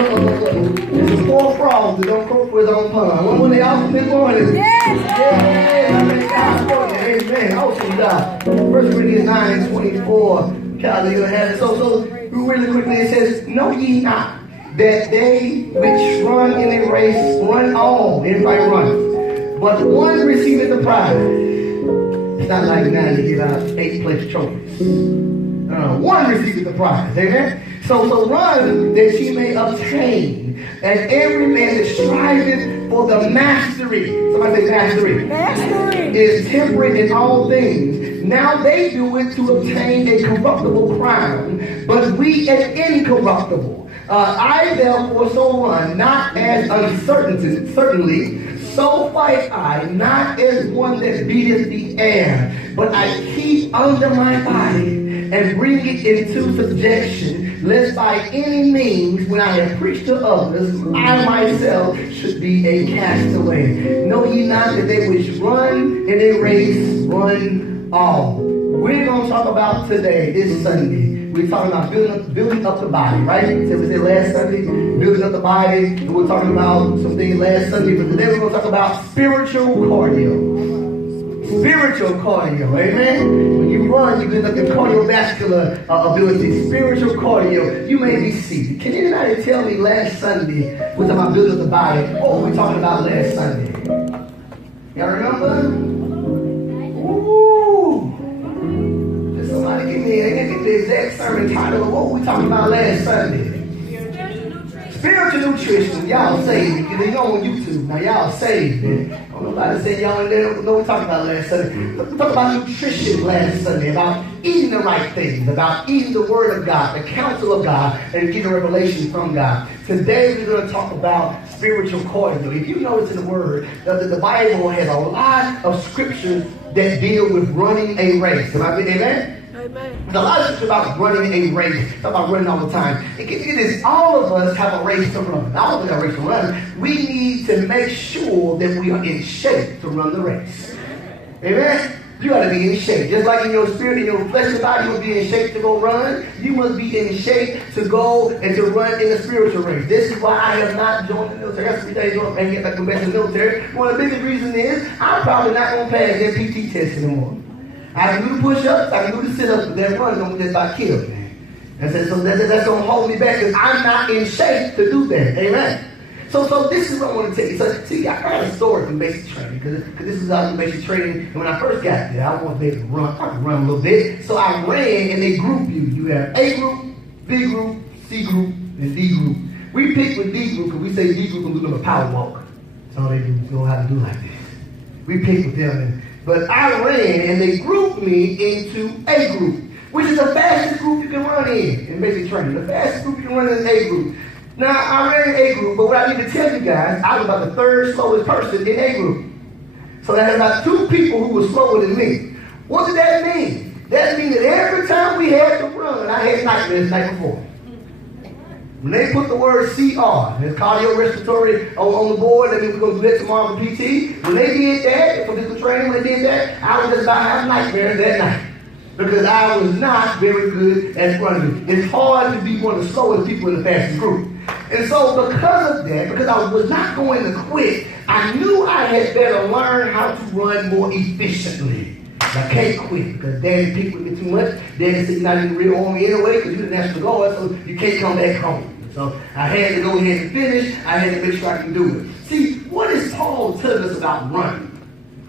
There's some poor frogs that don't croak for his own pond. When they all this morning. Amen. Awesome God. 1 Corinthians 9:24. Calvin, you're gonna have it. So really quickly it says, know ye not that they which run in a race run all. Everybody run. But one receiveth the prize. It's not like now you give out 8th place trophies. One receiveth the prize. Amen? So run that ye may obtain. And every man that striveth for the mastery. Somebody say mastery. Mastery. Is temperate in all things. Now they do it to obtain a corruptible crown, but we an incorruptible. I therefore so run, not as certainly, so fight I, not as one that beateth the air, but I keep under my body and bring it into subjection, lest by any means, when I have preached to others, I myself should be a castaway. Know ye not that they which run in a race run all. We're going to talk about today, this Sunday. We're talking about building up the body, right? So we said last Sunday, building up the body. And we're talking about some things last Sunday. But today we're going to talk about spiritual cardio. Spiritual cardio, amen? When you run, you build up your cardiovascular ability. Spiritual cardio. You may be seated. Can anybody tell me last Sunday, we're talking about building up the body, what were we talking about last Sunday? Y'all remember? Somebody give me the exact sermon title of what we talking about last Sunday. Spiritual nutrition. Y'all saved it. They go on YouTube. Now y'all saved it. I don't know about say y'all in there. Know what we talking about last Sunday. We talked about nutrition last Sunday. About eating the right things. About eating the word of God. The counsel of God. And getting revelation from God. Today we're going to talk about spiritual cardio. If you notice in the word, the Bible has a lot of scriptures that deal with running a race. Am I with amen? Amen. There's a lot of scripture about running a race. Talk about running all the time. It is all of us have a race to run. All of us have a race to run. We need to make sure that we are in shape to run the race. Amen? You got to be in shape. Just like in your spirit, in your fleshly body, you will be in shape to go run. You must be in shape to go and to run in a spiritual race. This is why I have not joined the military. I have 3 days off and get back to the military. One of the biggest reasons is I'm probably not going to pass that PT test anymore. I can do the push-ups, I can do the sit-ups, but that run's going to just about kill me. And so that's going to hold me back because I'm not in shape to do that. Amen. So this is what I want to tell you. So, see, I got a story from basic training because this is our basic training. And when I first got there, I wanted to be able to run. I could run a little bit. So I ran and they group you. You have A group, B group, C group, and D group. We picked with D group because we say D group can do them a power walk. That's all they do is know how to do like this. We picked with them. But I ran and they grouped me into A group, which is the fastest group you can run in basic training. The fastest group you can run in is A group. Now, I ran in A group, but what I need to tell you guys, I was about the 3rd slowest person in A group. So I had about 2 people who were slower than me. What did that mean? That means that every time we had to run, I had nightmares the night before. When they put the word CR, it's cardiorespiratory on the board, that means we're going to do that tomorrow for PT. When they did that, for physical training, when they did that, I was just about having nightmares that night. Because I was not very good at running. It's hard to be one of the slowest people in the fastest group. And so because of that, because I was not going to quit, I knew I had better learn how to run more efficiently. I can't quit because Daddy picked with me too much. Daddy said you're not in the real army anyway because you're the National Guard, so you can't come back home. So I had to go ahead and finish. I had to make sure I can do it. See, what is Paul telling us about running?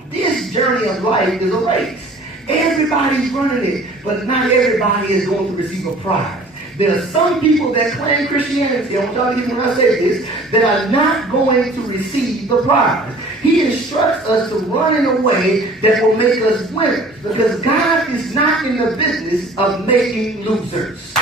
This journey of life is a race. Everybody's running it, but not everybody is going to receive a prize. There are some people that claim Christianity, I want y'all to hear me when I say this, that are not going to receive the prize. He instructs us to run in a way that will make us winners, because God is not in the business of making losers.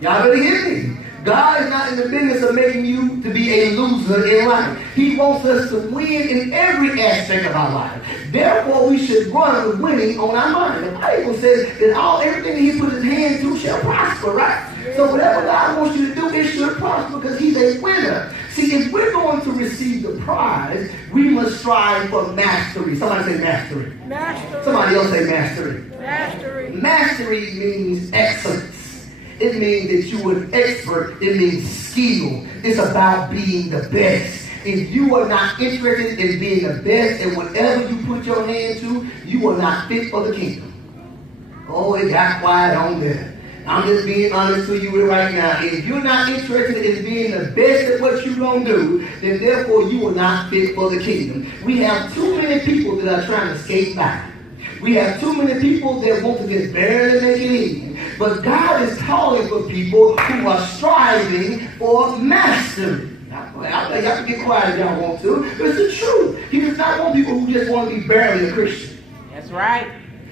Y'all better hear me. God is not in the business of making you to be a loser in life. He wants us to win in every aspect of our life. Therefore, we should run with winning on our mind. The Bible says that everything that he puts his hand to shall prosper, right? So whatever God wants you to do, it should prosper because he's a winner. See, if we're going to receive the prize, we must strive for mastery. Somebody say mastery. Mastery. Somebody else say mastery. Mastery. Mastery means excellence. It means that you are an expert. It means skill. It's about being the best. If you are not interested in being the best in whatever you put your hand to, you are not fit for the kingdom. Oh, it got quiet on there. I'm just being honest with you right now. If you're not interested in being the best at what you're going to do, then therefore you are not fit for the kingdom. We have too many people that are trying to skate by. We have too many people that want to just barely make it in. But God is calling for people who are striving for mastery. I think y'all can get quiet if y'all want to. But it's the truth. He does not want people who just want to be barely a Christian. That's right.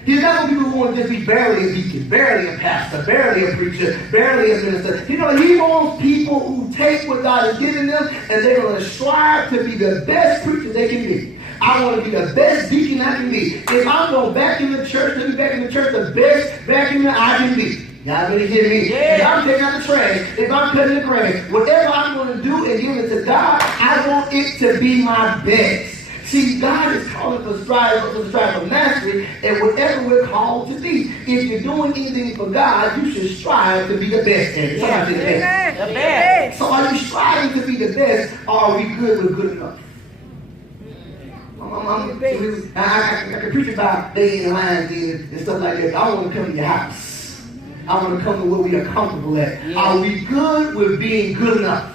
He's not want people who want to just be barely a deacon, barely a pastor, barely a preacher, barely a minister. You know, he wants people who take what God has given them and they're going to strive to be the best preacher they can be. I want to be the best deacon I can be. If I'm going back in the church, let me back in the church the best vacuum that I can be. Y'all really hear me? Yeah. If I'm taking out the trash, if I'm cutting the grass, whatever I'm going to do and give it to God, I want it to be my best. See, God is calling for strive for mastery and whatever we're called to be. If you're doing anything for God, you should strive to be the best at it. Yeah. The best. The best. So are you striving to be the best, or are we good with good enough? I can preach about dating and lines and stuff like that. I want to come to your house. I want to come to where we are comfortable at. Yeah. Are we good with being good enough?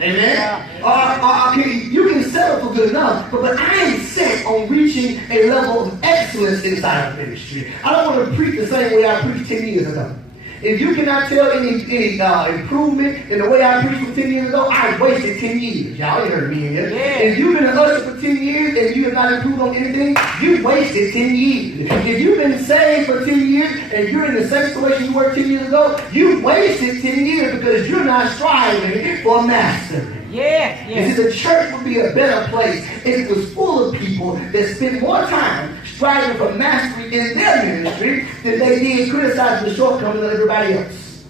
Amen? You can settle for good enough, but I am set on reaching a level of excellence inside of ministry. I don't want to preach the same way I preached 10 years ago. If you cannot tell any improvement in the way I preached for 10 years ago, I wasted 10 years. Y'all ain't heard me in here. Yeah. If you've been an usher for 10 years and you have not improved on anything, you wasted 10 years. If you've been saved for 10 years and you're in the same situation you were 10 years ago, you wasted 10 years because you're not striving for mastery. Yeah, yeah. You see, the church would be a better place if it was full of people that spent more time striving for mastery in their ministry than they did criticizing the shortcomings of everybody else.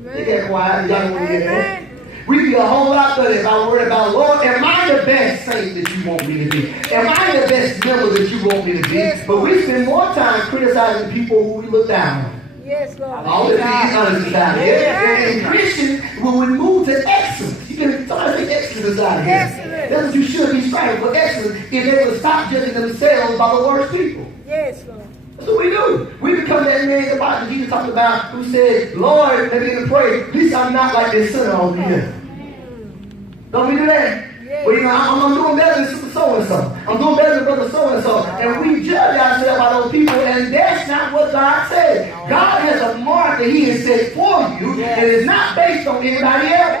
They get quiet. Y'all don't want to hear that. We'd be a whole lot better if I worried about, Lord, am I the best saint that you want me to be? Am I the best member that you want me to be? Yes, but we spend more time criticizing people who we look down on. Yes, Lord. All of these others out there. And Christians will move to excellence. You can somebody say excellence out here. Excellence. That's what you should be striving for, excellence, if they would stop judging themselves by the worst people. Yes, Lord. That's what we do. We become that man the Bible Jesus talked about who said, Lord, let me to pray. At least I'm not like this sinner over here. Don't we do that? Yes. Well, you know, I'm doing better than sister so-and-so. I'm doing better than brother so-and-so. And we judge ourselves by those people, and that's not what God said. God has a mark that he has set for you, and it's not based on anybody else.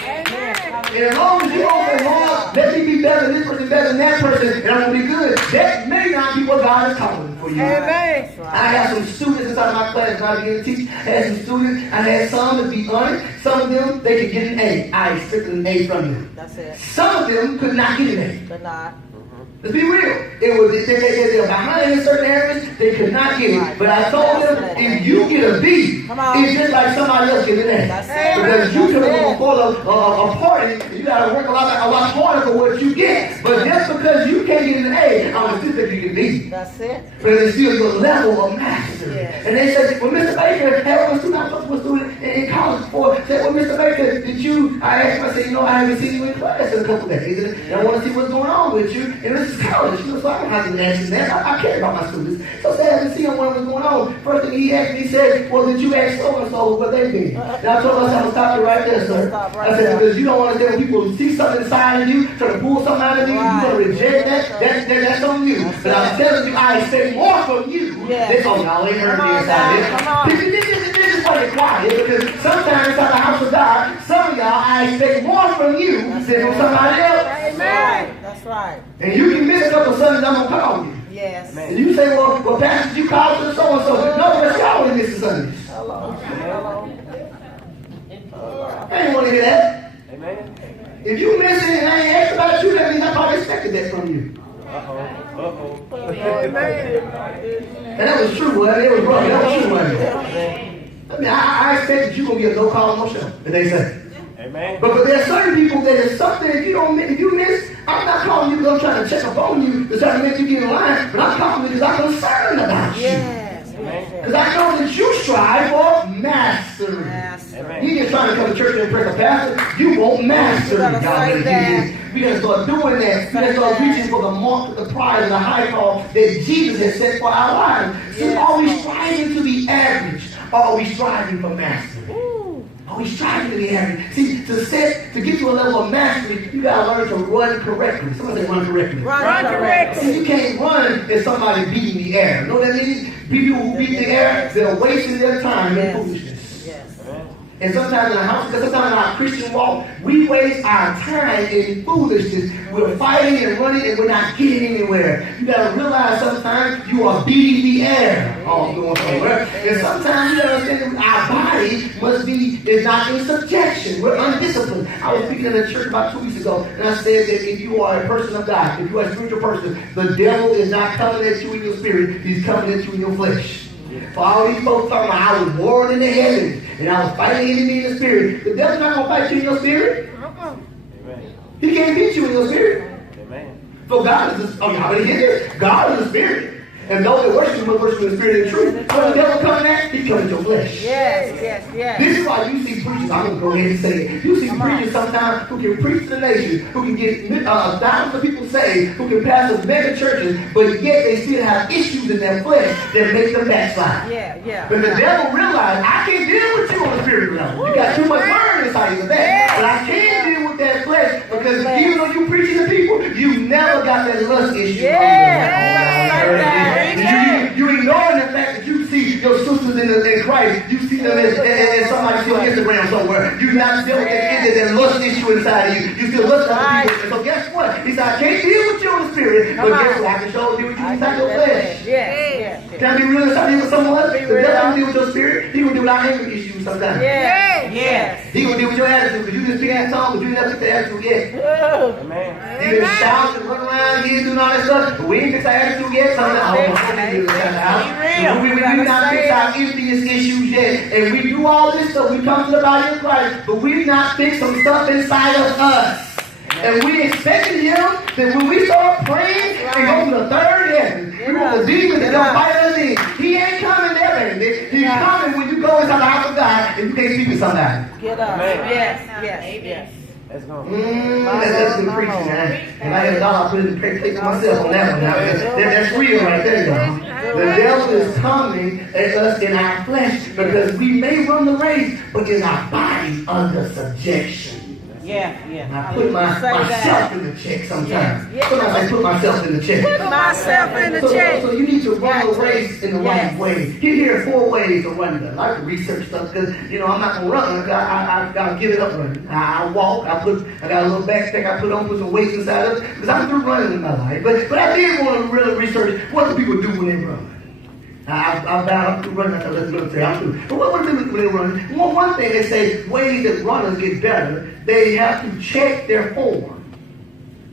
Amen. And as long as you don't say, Lord, let me be better than this person, better than that person, and I'm going to be good, that may not be what God is calling for you. Amen. I had some students inside my class when I began to teach. I had some students, I had some, to be honest, some of them, they could get an A. I expected an A from them. That's it. Some of them could not get an A. But not. Let's be real. They were behind in certain areas. They could not get it. But I told them, if you get a B, it's just like somebody else getting an A. Because you could have gone for a party, and you got to work a lot harder for what you get. But just because you can't get an A, I'm going to still think you can B. That's it. But it's still your level of mastery. Yes. And they said, well, Mr. Baker, had one student I talked to a student in college before, said, well, Mr. Baker, I asked him, I said, I haven't seen you in class in a couple days, and I want to see what's going on with you. And this is college, so I don't have to ask him that. I care about my students. So I said, I haven't seen him what's going on. First thing he asked me, he said, well, did you ask so-and-so what they did? And I told him, I said, stop it right there, sir. I said, because you don't understand when people see something inside of you, try to pull something out of you, you're going to reject that. That's on you. But I'm telling you, I expect more from you. This on y'all ain't heard me inside this. This is why you're quiet, because sometimes inside the house of God, some of y'all, I expect more from you than from somebody else. Amen. That's right. And you can miss a couple of Sundays, I'm going to call you. Yes. And you say, well, Pastor, you called to so-and-so. No, but y'all only miss the Sundays. Hello. I didn't want to hear that. Amen. If you miss it and I ain't asked about you, that means I probably expected that from you. And that was true, wasn't it? It was wrong. That was true, wasn't it? I mean, I expected you going to be a no call, no show. And they say. Amen. But there are certain people that is something, if you miss, I'm not calling you because I'm trying to check up on you to try to make you get in line, but I'm calling you because I'm concerned about you. Yes. Because I know that you strive for mastery. You just trying to come to church and pray a pastor. You want mastery. God, we gotta start doing that. We gotta start reaching for the mark, the prize, and the high call that Jesus has set for our lives. So are we striving to be average? Or are we striving for mastery? Are we striving to be average? See, to get to a level of mastery, you gotta learn to run correctly. Somebody say run correctly. Run correctly. See, you can't run if somebody beating the air. You know what that means? People who beat the air, they're wasting their time in foolishness. And sometimes in our Christian walk, we waste our time in foolishness. We're fighting and running and we're not getting anywhere. You gotta realize sometimes you are beating the air all going somewhere. And sometimes you gotta understand that our body is not in subjection. We're undisciplined. I was speaking in a church about 2 weeks ago, and I said that if you are a person of God, if you are a spiritual person, the devil is not coming at you in your spirit, he's coming at you in your flesh. For all these folks talking about I was born in the heavens and I was fighting the enemy in the spirit. The devil's not going to fight you in your spirit. He can't beat you in your spirit. So God is God is the spirit. And those that worship him will worship in the spirit and truth. When the devil coming at, he comes to your flesh. Yes. This is why you see preachers, I'm going to go ahead and say it. You see preachers sometimes who can preach to the nation, who can get thousands of people saved, who can pastor mega churches, but yet they still have issues in their flesh that make them backslide. But the devil realized, I can't deal with you on the spiritual level. You got too much word inside of that. But I can't deal with that flesh because even though you preaching to people, you never got that lust issue. You ignoring the fact that you see your sisters in Christ. You see them as somebody on Instagram somewhere. You not dealing with that lust issue inside of you. You still lust at people. So guess what? He said, I can't deal with you in the spirit, but guess what? I can show you what you inside your flesh. Can I be real inside you with someone? The devil can deal with your spirit. He will deal with our anger issues sometimes. He will deal with your attitude. Because you just speak in tongues, but you never fix the attitude yet. You can shout and run around here doing all that stuff, but we ain't fix our attitude yet. We not fix our emptiness issues yet. And we do all this stuff. We come to the body of Christ, but we not fix some stuff inside of us. And we expected him that when we start praying and go to the third heaven, we want the demons that don't fight us in. He ain't coming there, baby. He's coming when you go inside the house of God and you can't speak to somebody. Get up. Yes. Let's go. That's good preaching, man. And I had I put it in place myself on that one. Now, that's real right there, y'all. The devil is coming at us in our flesh because we may run the race, but in our bodies under subjection. I put myself in the check sometimes. Sometimes I put myself in the check. So you need to run the race in the right way. Here are 4 ways to run it. I like to research stuff because, I'm not going to run. I got to give it up running. I walk. I got a little backpack I put some weights inside of it because I'm through running in my life. But I did want to really research what do people do when they run. I'm through running. Let's say I'm through. But what do they do when they run? Well, one thing they say, ways that runners get better, they have to check their form.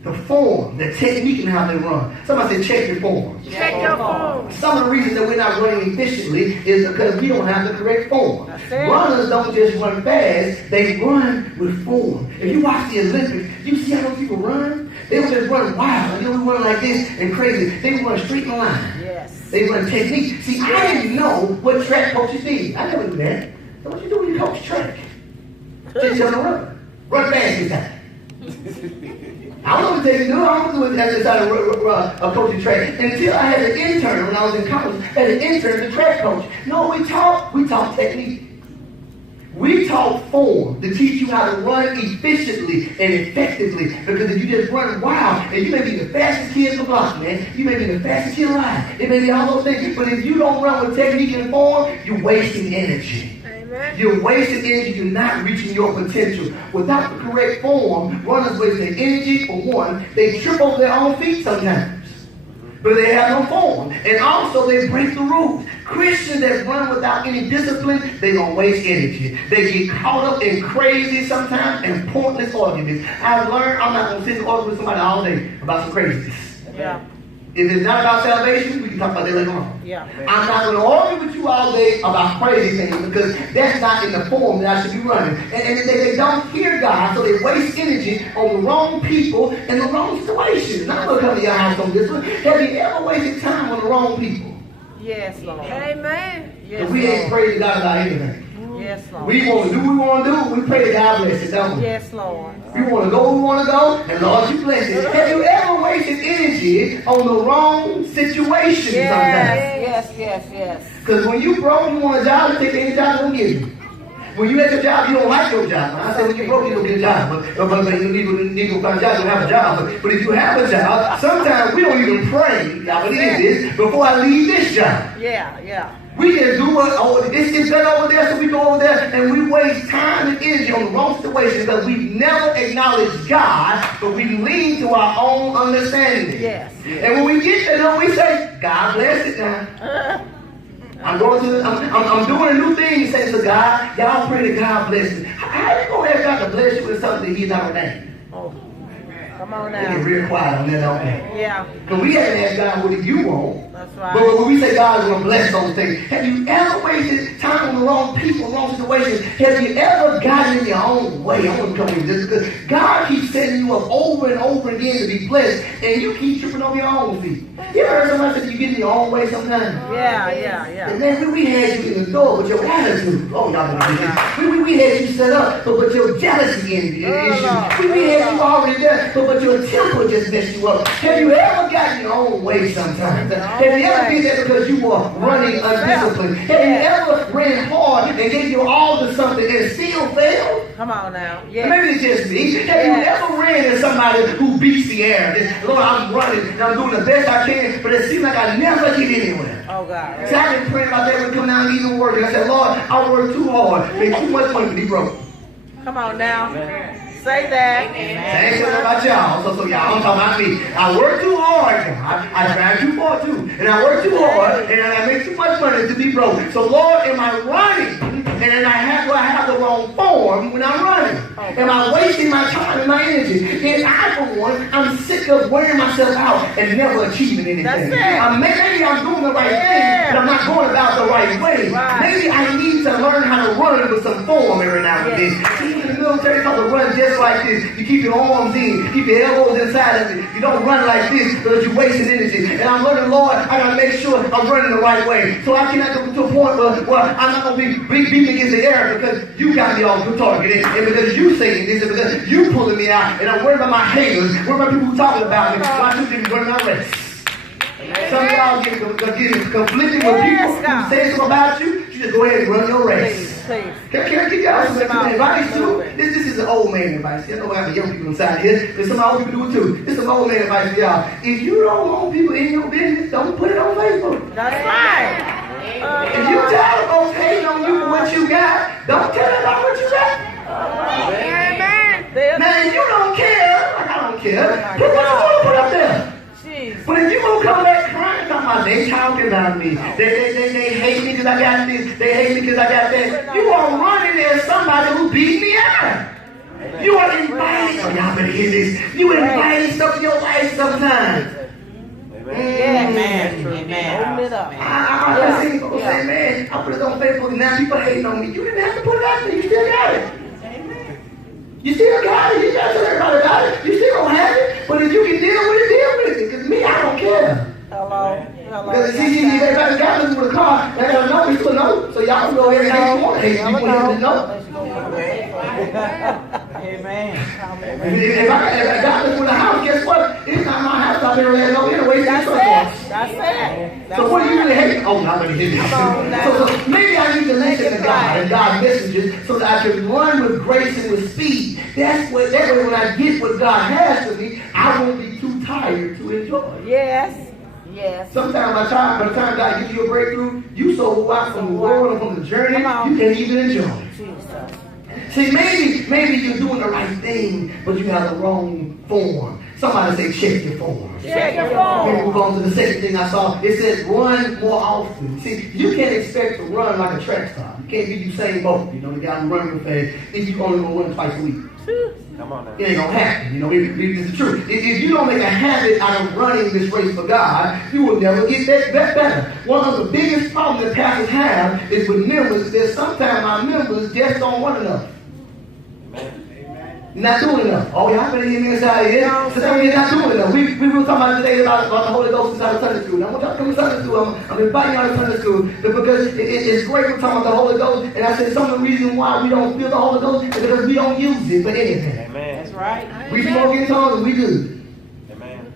The form, the technique and how they run. Somebody said check your form. Check your form. Some of the reasons that we're not running efficiently is because we don't have the correct form. Runners don't just run fast, they run with form. If you watch the Olympics, you see how those people run? They don't just run wild. They don't run like this and crazy. They run straight in line. They run technique. See, I didn't know what track coaches did. I never knew that. So what you do when you coach track? Just tell them to run. Run fast this time. I don't know what they do. I don't do it as a coaching track until I had an intern when I was in college. I had an intern, the track coach. No, we taught technique. We taught form to teach you how to run efficiently and effectively. Because if you just run wild, and you may be the fastest kid in the block, man. You may be the fastest kid alive. It may be all those things. But if you don't run with technique and form, you're wasting energy. You're wasting energy. You're not reaching your potential. Without the correct form, runners waste their energy for one. They trip over their own feet sometimes. But they have no form. And also they break the rules. Christians that run without any discipline, they're going to waste energy. They get caught up in crazy sometimes and pointless arguments. I've learned I'm not going to sit and argue with somebody all day about some craziness. If it's not about salvation, we can talk about that later on. I'm not going to argue with you all day about crazy things because that's not in the form that I should be running. And they don't hear God, so they waste energy on the wrong people and the wrong situations. I'm going to come to your house on this one. Have you ever wasted time on the wrong people? Yes, Lord. Amen. Yes, we ain't Lord. prayed to God about anything. Yes, Lord. We want to do what we want to do. We pray to God bless it, don't we? Yes, Lord. We want to go where we want to go, and Lord, you bless it. Have you ever wasted energy on the wrong situation sometimes? Yes. Because when you broke, you want a job, you take any job they'll give you. When you at your job, you don't like your job. I said when you broke, you don't get a job. But you need to find a job, you don't have a job. But if you have a job, sometimes we don't even pray, I believe this, before I leave this job. Yeah. We can do what this is done over there, so we go over there and we waste time and energy on the wrong situation because we never acknowledge God, but we lean to our own understanding. Yes. And when we get there, we say, God bless it now. I'm doing a new thing, says to God. Y'all pray that God bless me. How you gonna ask God to bless you with something that He's not ordained? Oh, come on They get now. real quiet on that, don't they? Yeah, Because we haven't asked God, what do you want? that's right. But when we say God is going to bless those things, have you ever wasted time on the wrong people, wrong situations? Have you ever gotten in your own way? I want to come in this because God keeps setting you up over and over again to be blessed, and you keep tripping over your own feet. You ever heard somebody say you get in your own way sometimes? Yeah. And then we had you in the door with your attitude. Oh, y'all been this. We had you set up, but your jealousy in the issue. We had you already there, but your temper just messed you up. Have you ever gotten your own way sometimes? Have you ever did that because you were running undisciplined? Have you ever ran hard and gave your all to something and still failed? Come on now. Yeah. Maybe it's just me. Have you ever ran into somebody who beats the air? Lord, I'm running and I'm doing the best I can, but it seems like I never get anywhere. Oh God. See, I've been praying about that when we come down and even work. And I said, Lord, I work too hard, make too much money to be broke. Come on now. Say that. I ain't saying about y'all, so y'all don't talk about me. I work too hard. I drive too far too. And I work too hard and I make too much money to be broke. So Lord, am I running? And do I have the wrong form when I'm running? Am I wasting my time and my energy? And I, for one, I'm sick of wearing myself out and never achieving anything. Maybe I'm doing the right thing, but I'm not going about the right way. Maybe I need to learn how to run with some form every now and then. See, in the military, you have to run just like this. You keep your arms in, keep your elbows inside of it. You don't run like this because you're wasting energy. And I'm learning, Lord, I gotta make sure I'm running the right way. So I cannot go to a point where I'm not gonna be beating against the air because you got me off the target. And because you saying this, and because you pulling me out, and I'm worried about my haters, worried about people who talking about me. Why should you be running my race? Some of y'all get conflicted with people who say something about you. You just go ahead and run your race. Please. Can I give y'all some advice too? This is an old man advice. I know I have young people inside here, but some old people do it too. This is some old man advice for y'all. If you don't want people in your business, don't put it on Facebook. That's right. If you tell them folks hating on you for what you got, don't tell them about what you got. Amen. Now, if you don't care, like I don't care, put what you want to put up there. But if you gonna come back crying, talking about they talking about me, they hate me because I got this, they hate me because I got that, you are running as somebody who beat me out. You are inviting, y'all better hear this, you inviting stuff in your life sometimes. Amen. Open it up. I see people say, man, I put it on Facebook and now people hating on me. You didn't have to put it out there, you still got it. You still got it. You got to tell everybody about it. You still don't have it. But if you can deal with it, deal with it. Because me, I don't care. Hello. Because see, everybody got this with a car. They don't know. We still know. So y'all can go ahead and hate you want to hate. You want to know. Amen. If I got this with a house, guess what? It's not my house. I've been let go anyway. That's it. So what do you really hate? Oh, not going to hit me. So maybe I need to listen to God and God's messages so that I can run with grace and with speed. That way when I get what God has for me, I won't be too tired to enjoy. Yes. Sometimes by the time God gives you a breakthrough, you so overwhelmed from the world and from the journey, you can't even enjoy it. Jesus. See, maybe you're doing the right thing, but you have the wrong form. Somebody say, check your form. Check your form. Let me move on to the second thing I saw. It says, run more often. See, you can't expect to run like a track star. You can't be Usain Bolt. You know, the guy who runs fast. If you only going to run twice a week. Come on now. It ain't going to happen. You know, it's the truth. If you don't make a habit out of running this race for God, you will never get that better. One of the biggest problems that pastors have is with members. That sometimes our members just don't run enough. Not doing enough. Oh, y'all better hear me inside here. So you're not doing enough. We were talking about today about the Holy Ghost inside of Sunday school. Now, I want y'all to come to Sunday school. I'm inviting y'all to Sunday school because it's great we're talking about the Holy Ghost. And I said some of the reasons why we don't feel the Holy Ghost is because we don't use it for anything. Amen. That's right. We smoke in tongues and we good. Amen.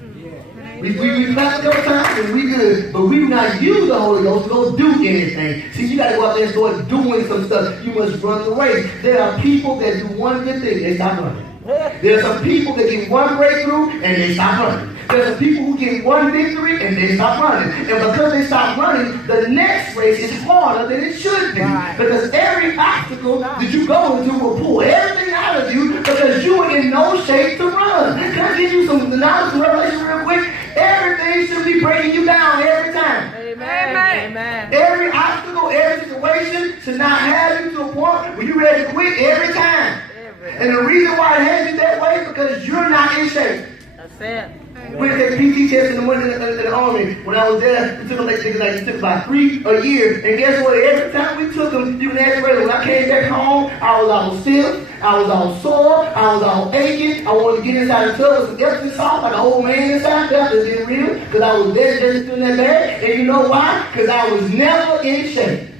We clap those times and we good, but we do not use the Holy Ghost to go do anything. See, you got to go out there and start doing some stuff. You must run the race. There are people that do one good thing, they stop running. There are some people that get one breakthrough and they stop running. There are some people who get one victory and they stop running. And because they stop running, the next race is harder than it should be. Right. Because every obstacle that you go into will pull everything out of you because you are in no shape to run. Can I give you some knowledge and revelation real quick? Everything should be breaking you down every time. Amen. Amen. Every obstacle, every situation should not have you to a point where you're ready to quit every time. And the reason why it has you that way is because you're not in shape. That's it. We did a PT test in the morning in the army. When I was there, we took them it took about 3 a year. And guess what? Every time we took them, you can ask me, when I came back home, I was all stiff, I was all sore, I was all aching. I wanted to get inside the tub with some Epsom salt like an old man inside there. That's just real. Because I was there just doing that bad. And you know why? Because I was never in shape.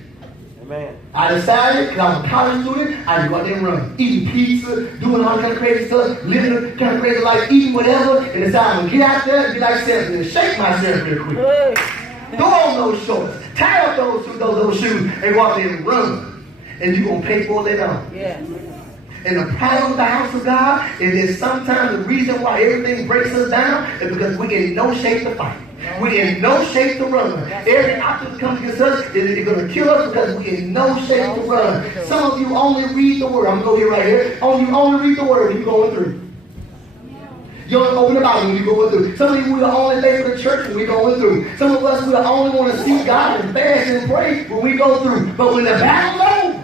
Amen. I decided, because I was a college student, I would go out there and run. Eating pizza, doing all kind of crazy stuff, living a kind of crazy life, eating whatever, and decide I'm going to get out there and be like Samson and shake myself real quick. Throw on those shorts, tie up those shoes, and go out there and run. And you're going to pay for it later on. Yeah. And the problem with the house of God is that sometimes the reason why everything breaks us down is because we're in no shape to fight. We're in no shape to run. Every obstacle that comes against us is going to kill us because we're in no shape to run. Some of you only read the word. I'm going to go here right here. You only read the word when you're going through. You don't open the Bible when you're going through. Some of you will only pay for the church when we're going through. Some of us will only want to seek God and fast and pray when we go through. But when the battle's over,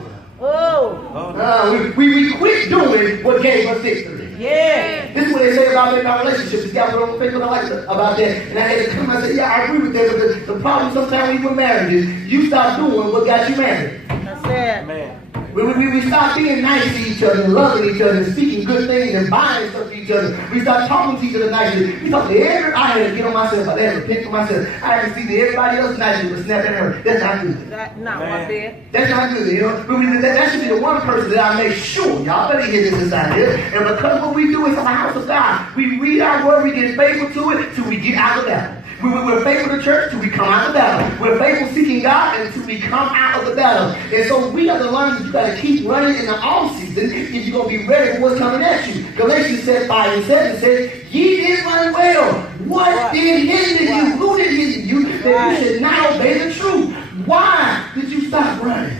we quit doing what gave us victory. Yeah. This is what they say about in our relationships. This guy wrote on Facebook, I like about that. And I had to come and say, yeah, I agree with that, because the problem sometimes even with marriages, you stop doing what got you married. That's it. Man. We stop being nice to each other and loving each other and speaking good things and buying stuff to each other. We start talking to each other nicely. We talk to everybody. I had to get on myself. I had to repent for myself. I had to see that everybody else nicely but snap at her. That's not good. That's not my bed. That's not good, you know. That should be the one person that I make sure. Y'all better hear this inside here. And because what we do is in the house of God, we read our word, we get faithful to it till we get out of battle. We're faithful to church till we come out of the battle. We're faithful seeking God until we come out of the battle. And so we have to learn that you got to keep running in the off season if you're going to be ready for what's coming at you. Galatians said 5:7 says, ye did run well. What did hinder you? Who did hinder you? That you should not obey the truth. Why did you stop running?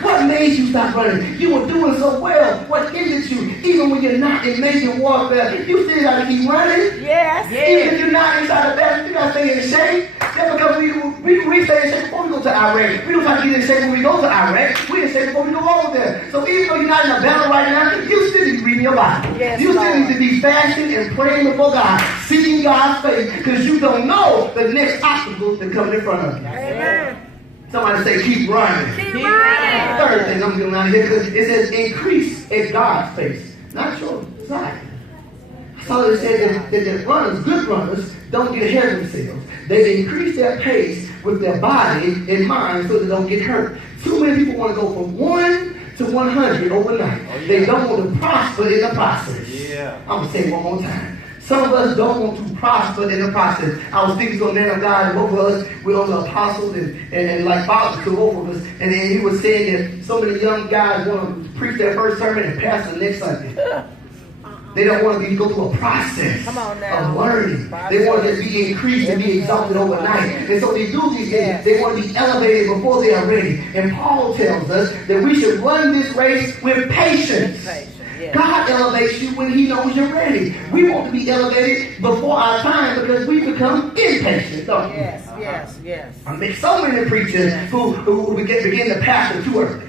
What made you stop running? You were doing so well. What hindered you? Even when you're not in major warfare, you still got to keep running. Yes. Even if you're not inside the battle, you got to stay in shape. That's because we stay in shape before we go to Iraq. We don't have to get in shape when we go to Iraq. We're in shape before we go over there. So even though you're not in a battle right now, you still need to read your Bible. Yes, you still Lord. need to be fasting and praying before God, seeking God's face, because you don't know the next obstacle that's coming in front of you. Amen. Somebody say, keep running. Keep running. Third thing I'm doing out here, because it says increase at God's pace, not your side. So it said that runners, good runners, don't get ahead of themselves. They increase their pace with their body and mind so they don't get hurt. Too many people want to go from 1 to 100 overnight. Oh, yeah. They don't want to prosper in the process. Yeah. I'm going to say it one more time. Some of us don't want to prosper in the process. I was thinking to a man of God, and both of us, we're on the apostles and like fathers to both of us. And then he was saying that so many young guys want to preach their first sermon and pass the next Sunday. They don't want to go through a process of learning. They want to be increased and be exalted overnight. And so they do these things. They want to be elevated before they are ready. And Paul tells us that we should run this race with patience. God elevates you when he knows you're ready. We want to be elevated before our time because we become impatient, don't we? Yes. I mean, so many preachers who begin to pastor too early.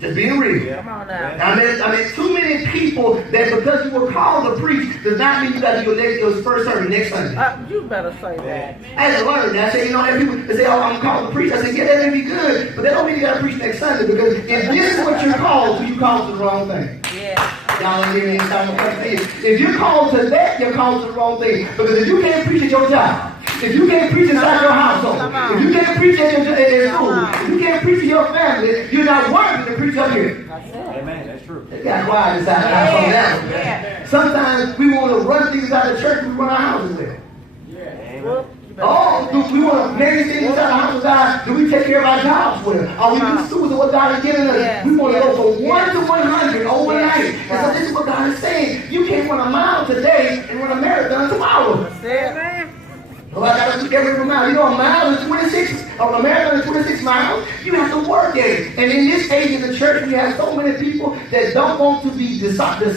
Just being real. Come on now. I mean, too many people that because you were called to preach does not mean you got to do your first sermon next Sunday. You better say that. I had to learn that. I said, and people they say, oh, I'm called to preach. I said, yeah, that may be good, but that don't mean you got to preach next Sunday, because if this is what you're called to, you called to the wrong thing. Yeah. Y'all ain't giving me any. If you're called to that, you're called to the wrong thing. Because if you can't preach at your job, if you can't preach inside your household, if you can't preach at your school, if you can't preach to your family, you're not worthy to preach up here. Amen. That's true. It got quiet inside the house on that one. Sometimes we want to run things out of church, we run our houses with. Amen. Oh, do we want to manage things inside the house of God? Do we take care of our jobs with it? Are we good stewards of what God has given us? We want to go from 1 to 100 overnight. And so this is what God is saying. You can't run a mile today and run a marathon tomorrow. Oh, I got to look every mile. You know, a mile is 26, or a marathon is 26 miles. You have to work at it. And in this age of the church, we have so many people that don't want to be discipled,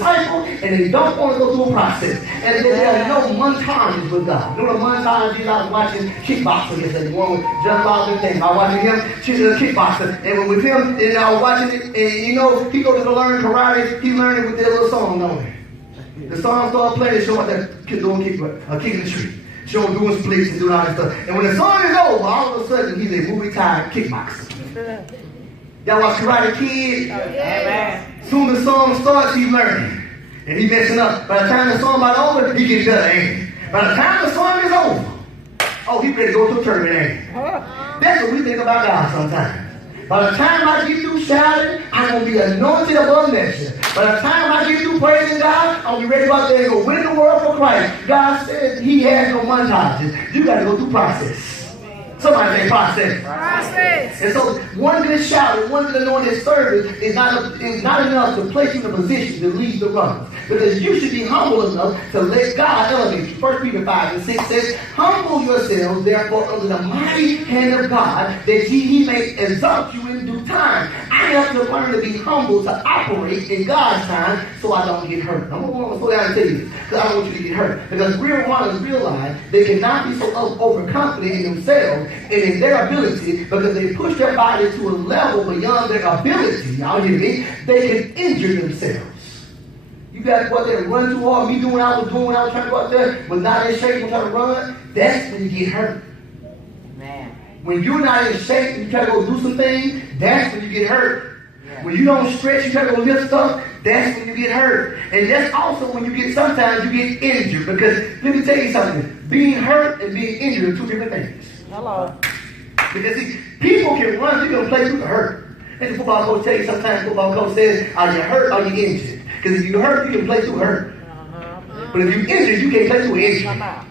and they don't want to go through a process. And there are no montages with God. You know the montages I was watching kickboxing yesterday, the one with John Lawson thing. I was watching him, she's a kickboxer. And with him, and I was watching it, and you know, he goes to learn karate, he learned it with their little song on it. The song started playing, they show up that kid doing kicking the tree. Show him doing splits and doing all this stuff. And when the song is over, all of a sudden he's a movie-tired kickboxer. Y'all watch Karate Kid? Amen. Soon as the song starts, he's learning. And he's messing up. By the time the song is over, he gets better, ain't he? By the time the song is over, oh, he's ready to go to a tournament, ain't he? That's what we think about God sometimes. By the time I get through shouting, I'm going to be anointed above measure. By the time I get through praising God, I'll be ready to go out there and go win the world for Christ. God said he has no montages. You got to go through process. Somebody say process. Process. And so one good shout and one good anointed service is not enough to place you in a position to lead the runners. Because you should be humble enough to let God elevate you. 1 Peter 5:6 says, humble yourselves therefore under the mighty hand of God, that he may exalt you in due time. I have to learn to be humble to operate in God's time so I don't get hurt. I'm going to slow down and tell you this, because I don't want you to get hurt. Because real runners realize they cannot be so overconfident in themselves and in their ability, because they push their body to a level beyond their ability. Y'all hear me? They can injure themselves. You got to go out there and run too hard. Me doing what I was doing when I was trying to go out there, was not in shape when trying to run. That's when you get hurt. Man. When you're not in shape and you try to go do some things, that's when you get hurt. Yeah. When you don't stretch, you try to go lift stuff, that's when you get hurt. And that's also when you get, sometimes you get injured. Because let me tell you something, being hurt and being injured are two different things. Hello. Because see, people can run, they're going to play through the hurt. And the football coach tell you sometimes, football coach says, are you hurt or are you injured? Because if you hurt, you can play through hurt. But if you injured, you can't play through an injury.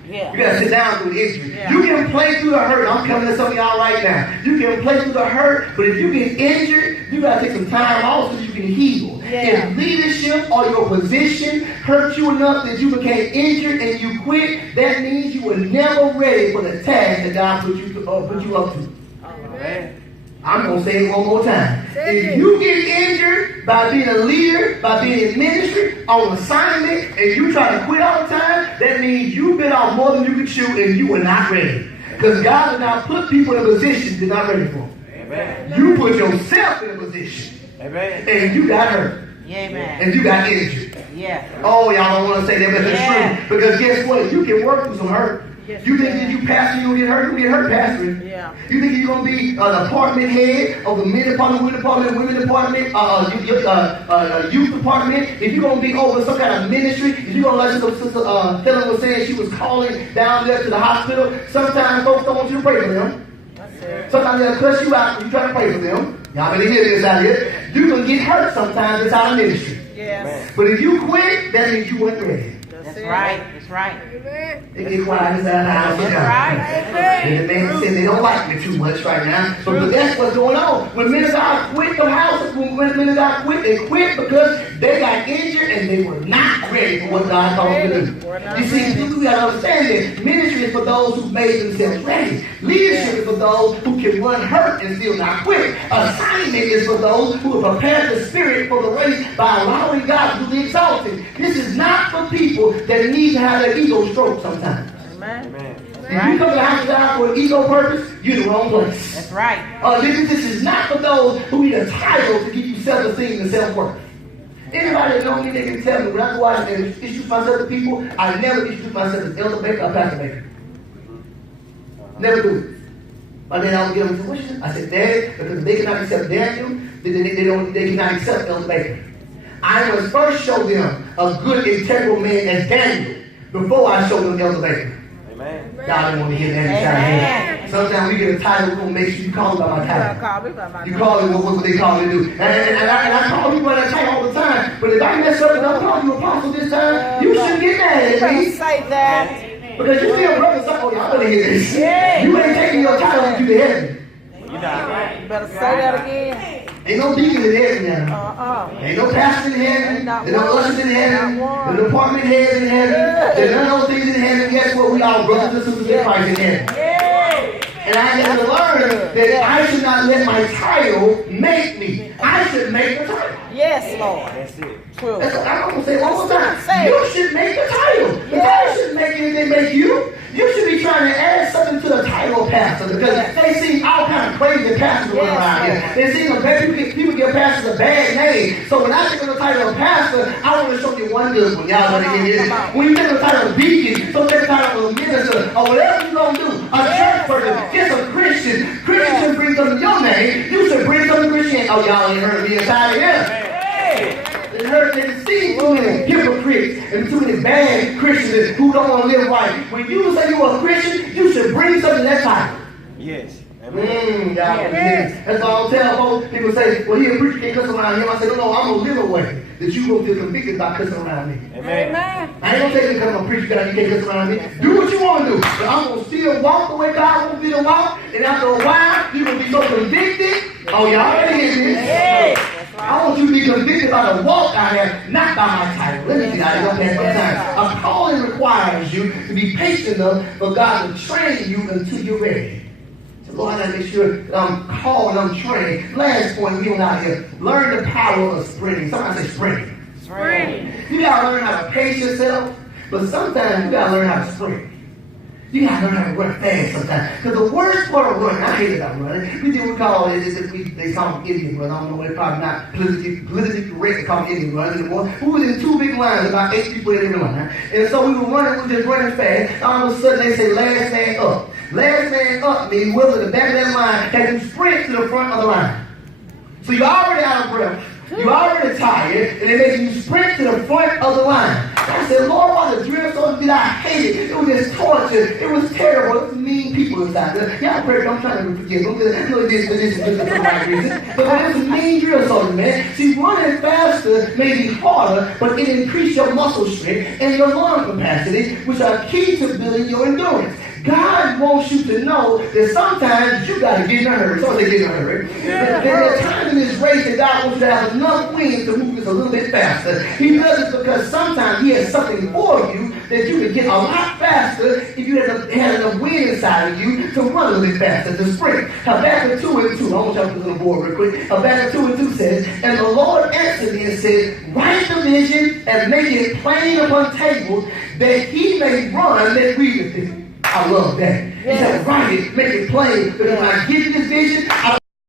Yeah. You got to sit down through the injury. Yeah. You can play through the hurt. I'm coming to some of y'all right now. You can play through the hurt, but if you get injured, you got to take some time off so you can heal. Yeah. If leadership or your position hurt you enough that you became injured and you quit, that means you were never ready for the task that God put you up to. Amen. I'm going to say it one more time. If you get injured by being a leader, by being in ministry, on assignment, and you try to quit all the time, that means you bit off more than you could chew and you were not ready. Because God did not put people in a position they're not ready for. Amen. You put yourself in a position. Amen. And you got hurt. Amen. And you got injured. Yeah. Oh, y'all don't want to say that, but it's true. Because guess what? You can work through some hurt. Yes, You think that you pastor, you'll get hurt? You'll get hurt pastoring. Yeah. You think you're going to be an department head of the men department, women department, youth department? If you're going to be over some kind of ministry, if you're going to let Sister Helen was saying she was calling down there to the hospital, sometimes folks don't want you to pray for them. That's it. Sometimes they'll cuss you out when you try to pray for them. Y'all better hear this out here. You can get hurt sometimes inside of ministry. Yes. But if you quit, that means you weren't ready. That's right. That's right. They get quiet inside the house. That's right. And the man said they don't like me too much right now. But that's what's going on. When men of God quit the house, when men of God quit, they quit because they got injured and they were not ready for what God told them to do. You see, you got to understand that ministry is for those who made themselves ready. Leadership is for those who can run hurt and still not quit. Assignment is for those who have prepared the spirit for the race by allowing God to do the exalting. This is not for people that need to have their ego stroked sometimes. Amen. Amen. If you come to the house of God for an ego purpose, you're in the wrong place. That's right. This is not for those who need a title to give you self-esteem and self-worth. Anybody that know me, they can tell me when I go out and introduce myself to people, I never introduce myself as Elder Baker or Pastor Baker. Never do it. And then I would give them, what you say? I said, Daddy, because if they cannot accept Daniel, then they cannot accept Elder Baker. I must first show them a good, integral man as Daniel before I show them Elder Baker. Amen. Y'all don't want to hear that. Sometimes we get a title, we're going to make sure you call it by my title. You call it what they call it to do. And I call people by that title all the time. But if I mess up and I call you apostle this time, you shouldn't get mad at me. Say that. Because you still brother, oh, y'all better hear this. You ain't taking your title to the heaven. You know. You better say that again. Ain't no deacon in heaven now. Ain't no pastor in heaven. There's no ushers in heaven. There's no department heads in heaven. There's none of those things in heaven. Guess what? We all brothers and sisters in Christ in heaven. And I had to learn that I should not let my title make me. I should make the title. Yes, Lord. That's it. True. That's what I'm going to say one more time. You should make the title. The title shouldn't make anything make you. You should be trying to add something to the title of pastor, because they see all kind of crazy pastors running around here. They see people give pastors a bad name. So when I think of the title of pastor, I want to show you one good one. Y'all want to hear this? When you think of the title of deacon, so take the title of minister, or whatever you're going to do, a church person, just a Christian. Christian should bring something to your name. You should bring something to Christianity. Oh, y'all ain't heard me inside of here. They can see too many hypocrites and too many bad Christians who don't want to live right. When you say you're a Christian, you should bring something to that title. Yes. That's why I tell folks. People say, well, he a preacher, can't cuss around him. I say, no, I'm going to live a way that you will feel convicted by cussing around me. Amen. I ain't going to tell you because I'm a preacher that you can't cuss around me. Do what you want to do. But I'm going to still walk the way God wants me to walk. And after a while, you're going to be so convicted. Oh, y'all already hear this. I want you to be convicted by the walk I have, not by my title. Let me get out of here. Sometimes a calling requires you to be patient enough for God to train you until you're ready. So Lord, I gotta make sure that I'm called and I'm trained. Last point, we don't out here. Learn the power of sprinting. Somebody say sprinting. You gotta learn how to pace yourself, but sometimes you gotta learn how to sprint. You gotta learn how to run fast sometimes. Because the worst part of running, I hate about running. We call it, they call them Indian run. I don't know, they're probably not politically correct to call them Indian run anymore. We was in 2 big lines, about 8 people in every line. And so we were running, we were just running fast. All of a sudden they say, last man up. Last man up means whoever the back of that line has to sprint to the front of the line. So you're already out of breath. You're already tired, and it makes you sprint to the front of the line. I said, Lord, why the drill soldiers did I hate it? It was just torture. It was terrible. It was mean people inside there. Y'all pray, I'm trying to forgive them. I know this is for the right reason. But it was mean drill soldiers, man. See, running faster may be harder, but it increases your muscle strength and your lung capacity, which are key to building your endurance. God wants you to know that sometimes you got to get in a hurry. Somebody say get in a hurry. There are times in this race that God wants you to have enough wind to move just a little bit faster. He does it because sometimes He has something for you that you can get a lot faster if you had enough wind inside of you to run a little bit faster, to sprint. Habakkuk 2:2. I want y'all to put it on the board real quick. Habakkuk 2:2 says, and the Lord answered me and said, write the vision and make it plain upon tables that he may run that readeth it. I love that. He said, write it, make it plain. Because when I give you this vision, I